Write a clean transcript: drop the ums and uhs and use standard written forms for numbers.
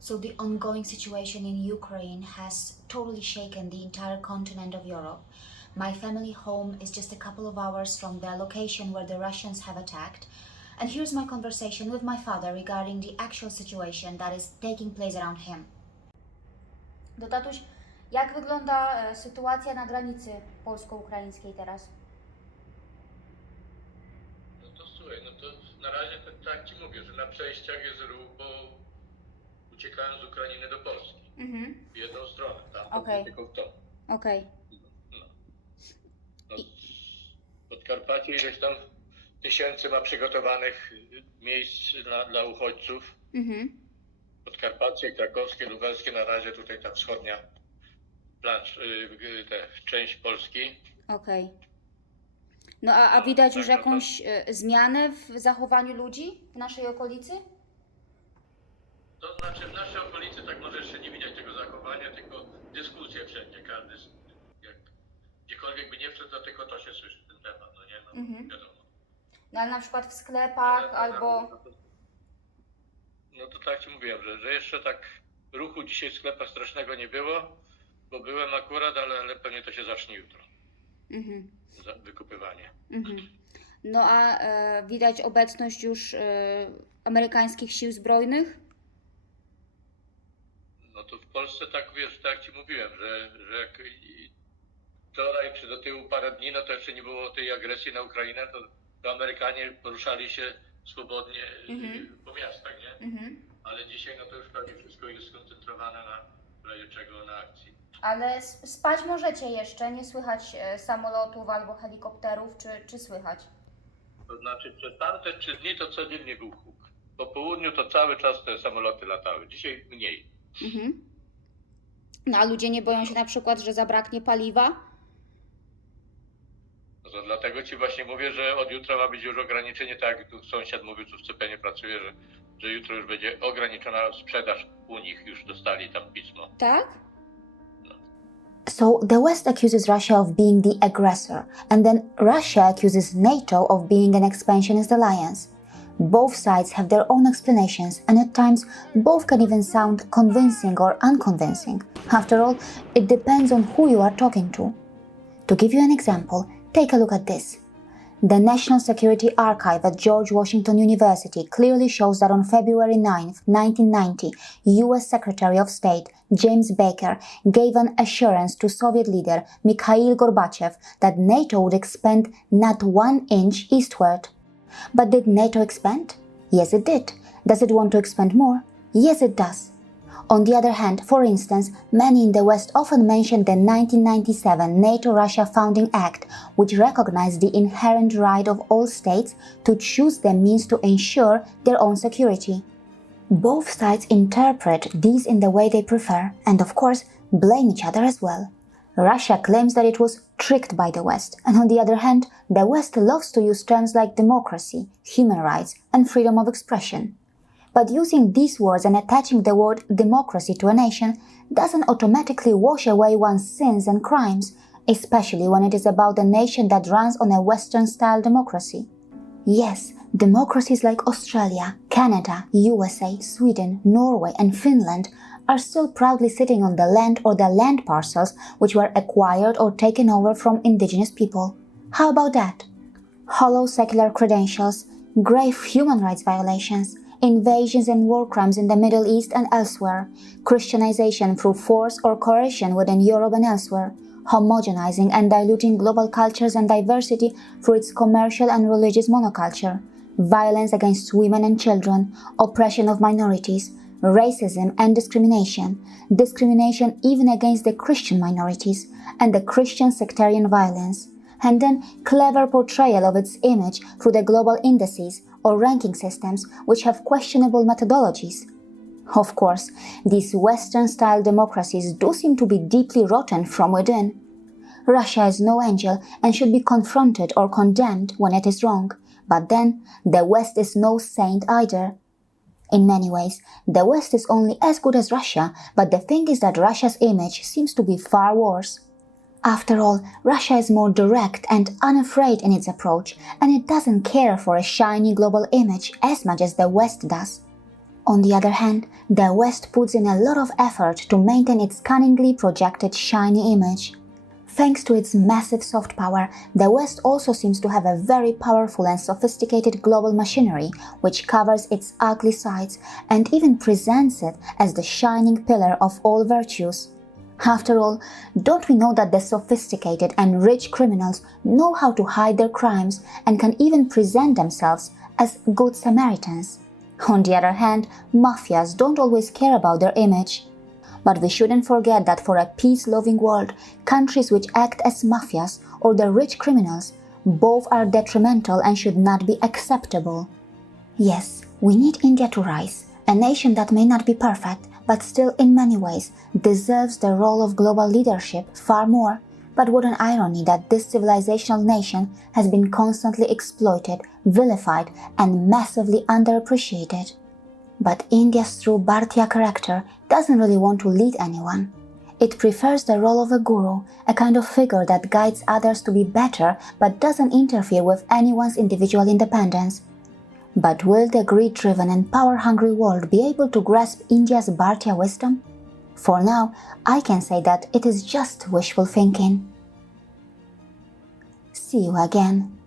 So the ongoing situation in Ukraine has totally shaken the entire continent of Europe. My family home is just a couple of hours from the location where the Russians have attacked. And here's my conversation with my father regarding the actual situation that is taking place around him. Tatuś, jak wygląda sytuacja na granicy polsko-ukraińskiej teraz? No to słuchaj, no to na razie tak ci mówię, że na przejściach jest ruch, bo uciekałem z Ukrainy do Polski. W jedną stronę, tam tylko w to. Okej. No, Podkarpacie ileś tam tysięcy ma przygotowanych miejsc dla uchodźców. Podkarpackie, krakowskie, lubelskie, na razie tutaj ta wschodnia część Polski. Okej. No a widać już jakąś zmianę w zachowaniu ludzi w naszej okolicy? To znaczy w naszej okolicy tak może jeszcze nie widać tego zachowania, tylko dyskusje wszędzie, każdy gdziekolwiek by nie wszedł, to tylko to się słyszy ten temat, no nie, no wiadomo. No ale na przykład w sklepach albo... No to tak ci mówiłem, że jeszcze tak ruchu dzisiaj w sklepach strasznego nie było, bo byłem akurat, ale pewnie to się zacznie jutro. Wykupywanie. No a widać obecność już amerykańskich sił zbrojnych? No to w Polsce tak, wiesz, tak jak ci mówiłem, że jak wczoraj czy do tyłu parę dni, no to jeszcze nie było tej agresji na Ukrainę, to Amerykanie poruszali się swobodnie po miastach, nie? Ale dzisiaj no to już prawie wszystko jest skoncentrowane na razie czego na akcji. Ale spać możecie jeszcze, nie słychać samolotów albo helikopterów, czy słychać? To znaczy przez tamte 3 dni to codziennie był huk. Po południu to cały czas te samoloty latały, dzisiaj mniej. No a ludzie nie boją się na przykład, że zabraknie paliwa? No to dlatego ci właśnie mówię, że od jutra ma być już ograniczenie, tak jak tu sąsiad mówił, co w CPN pracuje, że jutro już będzie ograniczona sprzedaż u nich, już dostali tam pismo. Tak? So the West accuses Russia of being the aggressor, and then Russia accuses NATO of being an expansionist alliance. Both sides have their own explanations, and at times both can even sound convincing or unconvincing. After all, it depends on who you are talking to. To give you an example, take a look at this. The National Security Archive at George Washington University clearly shows that on February 9, 1990, US Secretary of State James Baker gave an assurance to Soviet leader Mikhail Gorbachev that NATO would expand not 1 inch eastward. But did NATO expand? Yes, it did. Does it want to expand more? Yes, it does. On the other hand, for instance, many in the West often mention the 1997 NATO-Russia Founding Act, which recognized the inherent right of all states to choose the means to ensure their own security. Both sides interpret these in the way they prefer, and of course, blame each other as well. Russia claims that it was tricked by the West, and on the other hand, the West loves to use terms like democracy, human rights, and freedom of expression. But using these words and attaching the word democracy to a nation doesn't automatically wash away one's sins and crimes, especially when it is about a nation that runs on a Western-style democracy. Yes, democracies like Australia, Canada, USA, Sweden, Norway, and Finland are still proudly sitting on the land or the land parcels which were acquired or taken over from indigenous people. How about that? Hollow secular credentials, grave human rights violations, invasions and war crimes in the Middle East and elsewhere, Christianization through force or coercion within Europe and elsewhere, homogenizing and diluting global cultures and diversity through its commercial and religious monoculture, violence against women and children, oppression of minorities, racism and discrimination, discrimination even against the Christian minorities, and the Christian sectarian violence, and then clever portrayal of its image through the global indices or ranking systems which have questionable methodologies. Of course, these Western-style democracies do seem to be deeply rotten from within. Russia is no angel and should be confronted or condemned when it is wrong, but then the West is no saint either. In many ways, the West is only as good as Russia, but the thing is that Russia's image seems to be far worse. After all, Russia is more direct and unafraid in its approach, and it doesn't care for a shiny global image as much as the West does. On the other hand, the West puts in a lot of effort to maintain its cunningly projected shiny image. Thanks to its massive soft power, the West also seems to have a very powerful and sophisticated global machinery which covers its ugly sides and even presents it as the shining pillar of all virtues. After all, don't we know that the sophisticated and rich criminals know how to hide their crimes and can even present themselves as good Samaritans? On the other hand, mafias don't always care about their image. But we shouldn't forget that for a peace-loving world, countries which act as mafias or the rich criminals, both are detrimental and should not be acceptable. Yes, we need India to rise, a nation that may not be perfect, but still in many ways deserves the role of global leadership far more. But what an irony that this civilizational nation has been constantly exploited, vilified, and massively underappreciated. But India's true Bhartiya character doesn't really want to lead anyone. It prefers the role of a guru, a kind of figure that guides others to be better but doesn't interfere with anyone's individual independence. But will the greed-driven and power-hungry world be able to grasp India's Bhartiya wisdom? For now, I can say that it is just wishful thinking. See you again.